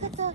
look at the.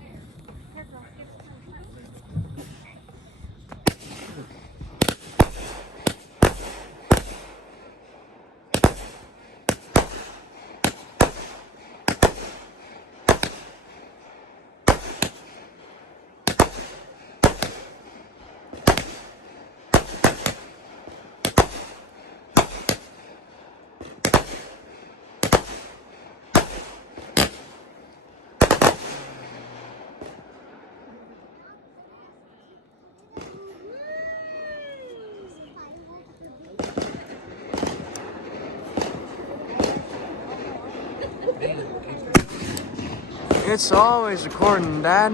It's always recording, Dad.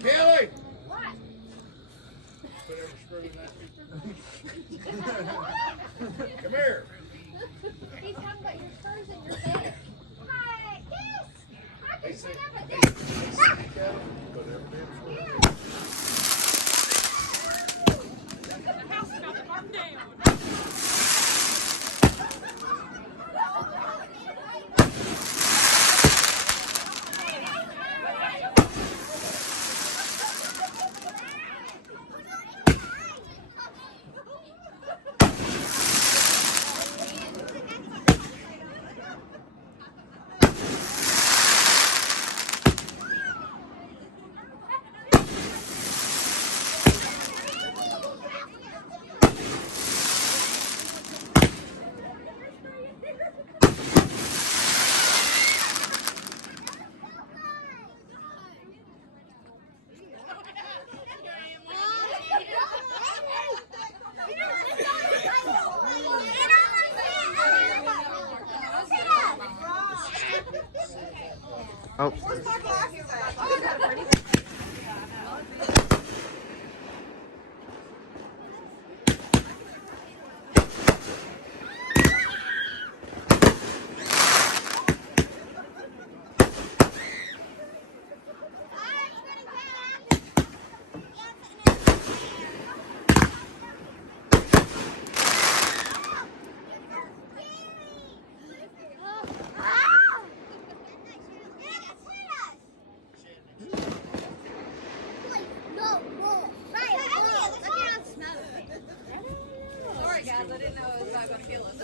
Kelly! What? Come here. He's talking about your spurs and your bed. Hi, yes. I can sit up with The house is about to burn down. Oh. Sorry, guys, I didn't know it was not going to kill us.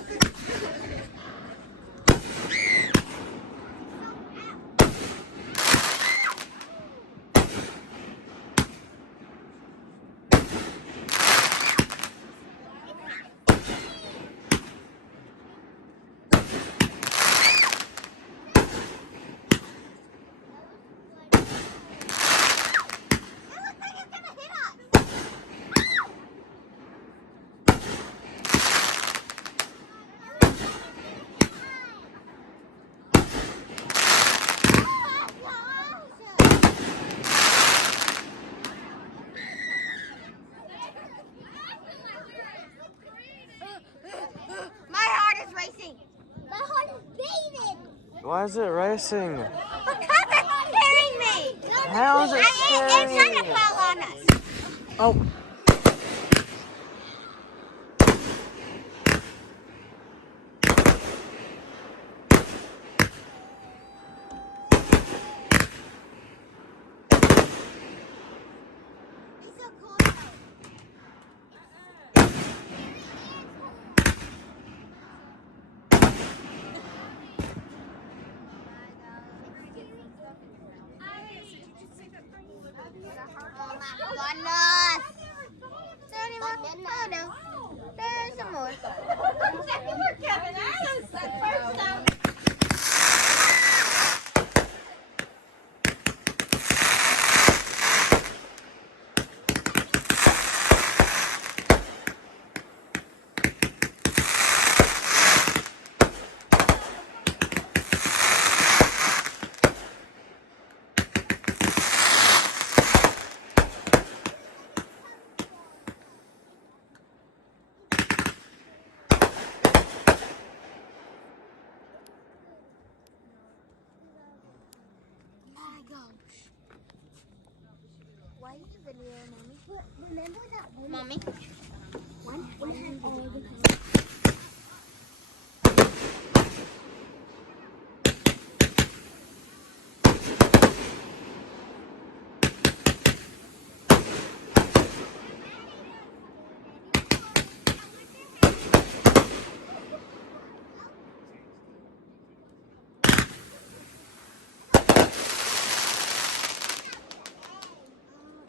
My heart is racing. My heart is beating. Why is it racing? Because it's scaring me. How is it It's scaring gonna you? fall on us. Oh. He's so cool. Oh my goodness. Why are you videoing, Mommy? Remember that one? Mommy? One had all the colors.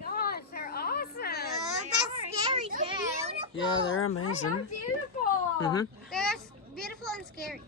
Gosh, they're awesome. That's scary too. Yeah, they're amazing. Beautiful. Mm-hmm. They're beautiful and scary.